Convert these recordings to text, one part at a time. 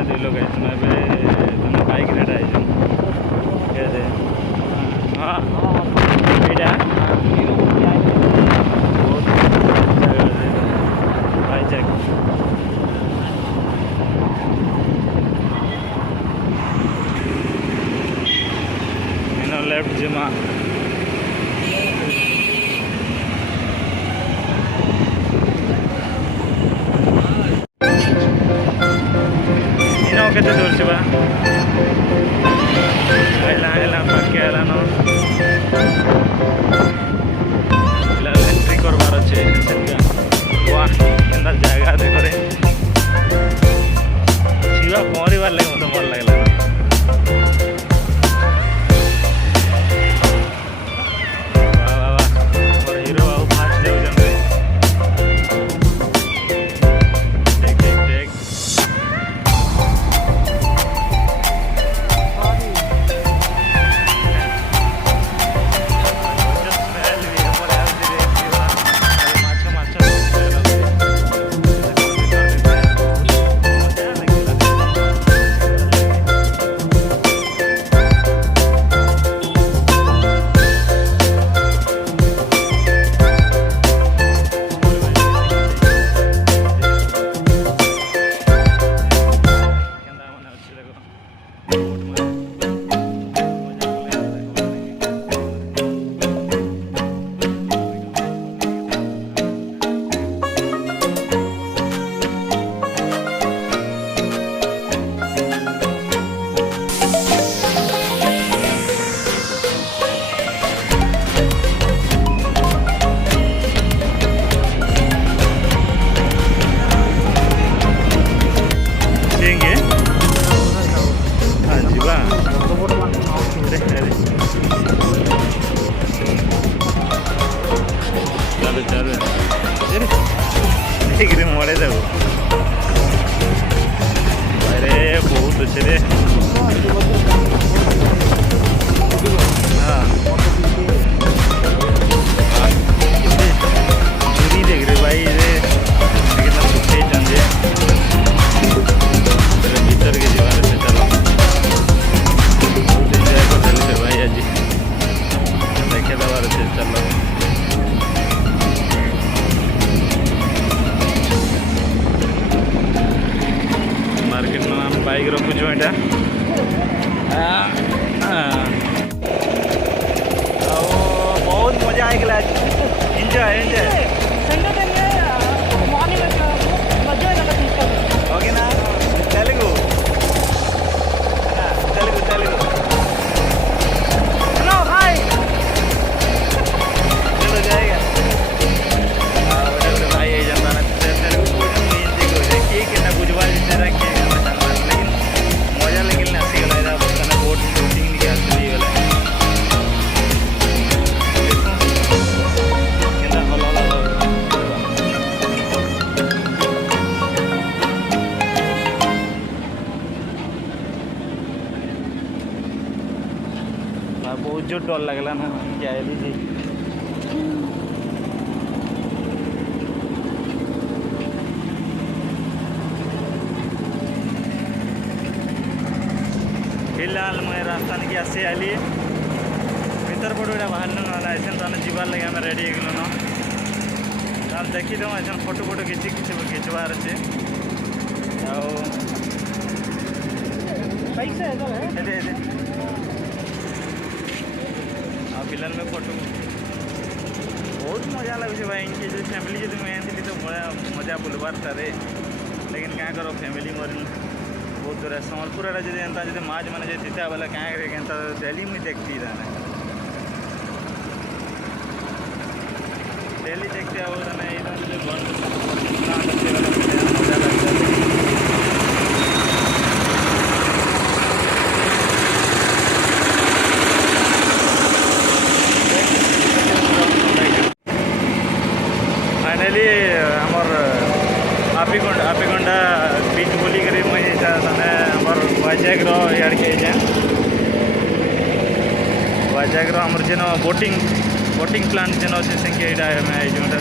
आम दुई लोग आए बाइक रेट आए हाँ यहाँ लेफ्ट जिमा केते दूर से पाके एंट्री करवार अच्छे वाह जगह देखो शिवा पहरबार लगे मत भल लगला मरे देव अरे बहुत अच्छे रे हाँ चूरी देख रहे भाई रे कितना सुखे चंदे भीतर के जीवन से चलो एंजॉय कर भाई आज देखे दबार से चलो मार्केट में आम बाइक रखुचु एटा बहुत मजा आएगा एंजॉय एंजॉय ओके ना तेलुगु तेलुगु तेलुगु हेलो हाय चलो जाएगा भाई ये जनता ना तेलुगु बोलने में हिंदी को देखिए कितना बुझवा जैसे रखे लेकिन मजा लेकिन ऐसे गला था बोट बोटिंग नहीं आती है वाला कितना हला बहुत जोर डर लगला ना क्या है जी फिलहाल मैं रास्ता नहीं आसी आली भीतर पड़े बाहर ना ऐसे तो जीवार लगे आम रेडी हो देखी दो ऐसा फोटो फोटो खिंचवार अच्छे फिलहाल में फोटो बहुत मजा लगे भाई इनकी जो फैमिली जो मैं थी तो बड़ा मजा बुलवार था रे लेकिन क्या करो फैमिली मोर बहुत दूर है सम्बलपुर जो एंता जो माज मैंने जो थीता बोला क्या करे दिल्ली में देखती डेली देखते मजा लगता है फाइनली आमर आपिकोंडा बीच बोली कर वाइजाग इड़के वाइजाग आमर जेन बोटिंग प्लांट जेन अच्छे से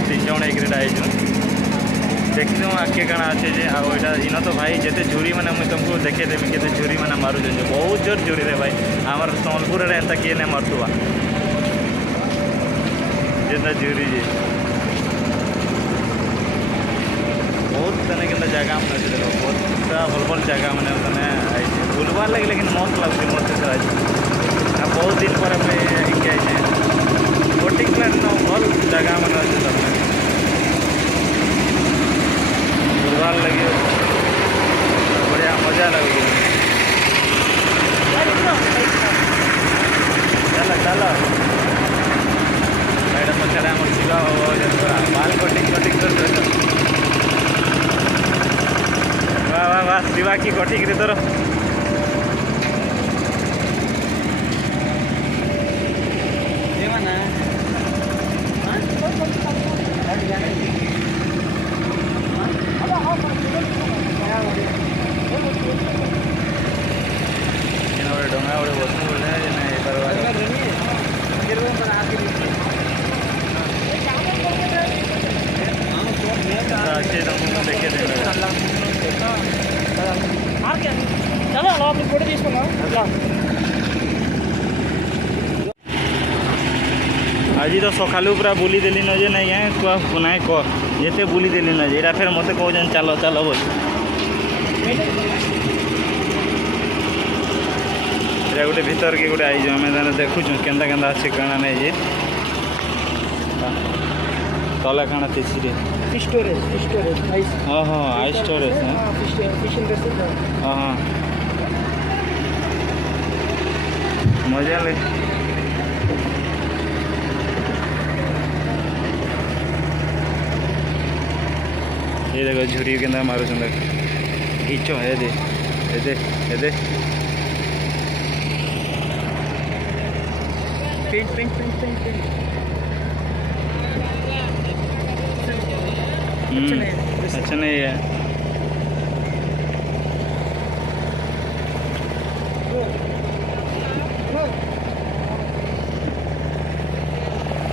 3 जन एक देखी आगे काଣା अच्छे जे आईटा इन तो भाई जिते झुरी मैंने मुझे तुमको देखेदेमी के झुरी मैंने मारुचे बहुत जोर झुरी रे भाई आमर सम्बलपुर एंता किए नहीं मारुवा जेता झुरी जे बहुत तने के जगह मैंने अच्छे देख बहुत भल भल जगह मैंने बुलवार लगे लेकिन मस्त लगे मत बहुत दिन पर इनके बोटिंग प्लान भल जगह मैंने अच्छे तमें बुलवार लगे बढ़िया मजा लगे चल चल एटा पचार आम शिवा बाल कटिंग कटिंग कर वाह वाह वाह शिवा की कटिंग रे तोर डोंगा गोटे बस बोले अच्छे तुमको देखे आज तो सका पूरा बुली देली न जे नहीं कह ना कह जिते बुली देली न जे फिर मत कह चल चल बोल गोटे भीतर के गोटे आई आम देखु केन्ता केन्ता अच्छे काना नहीं जे तले काना तीसरी हाँ हाँ आइस स्टोरेज हाँ हाँ मजा ले ये देखो झुरी के मारू खींचो है दे दे दे अच्छा नहीं है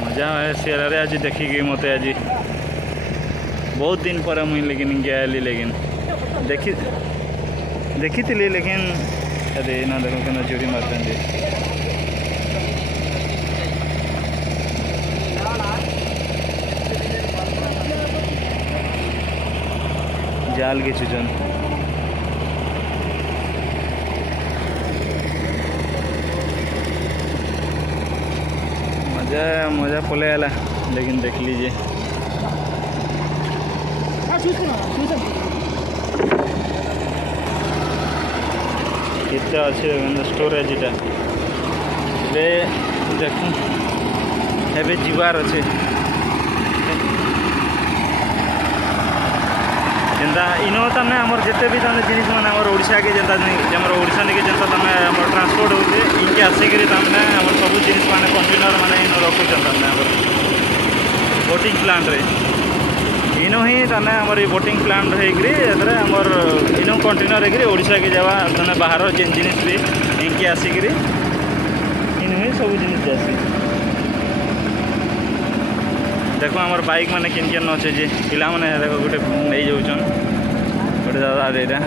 मजा है शेर आज देखिकी मत आज बहुत दिन पर मुझे लेकिन गली लेकिन देखी थी लेकिन अरे ना देखो क्या झुरी मारते जाल के चुचन मजा मजा पले आला लेकिन देख लीजिए कितना अच्छे स्टोरेज इटा देख एबे जीवार अच्छे जेनता इनो तमें आमर जिते भी तमें जिनिस मैंने आमर ओडिशा के जेनता आमर ओडिशा निके जेनता तमें आमर ट्रांसपोर्ट होचे इनके आसिक तमें आमर सब जिनिस मैंने कंटेनर मैंने इन रखुचन तमें आमर बोटिंग प्लांट रे इनो ही तमें आमर ये बोटिंग प्लांट होकर आमर इनो कंटेनर होकर ओडिशा के जावा तने बाहर जेन जिनिस भी इनके आसिक इन ही सब जिनिस जासी देखो आमर बाइक मैंने किन किन अच्छे जे पिला मैंने देखो गोटे नहीं जाऊन गोटे दादा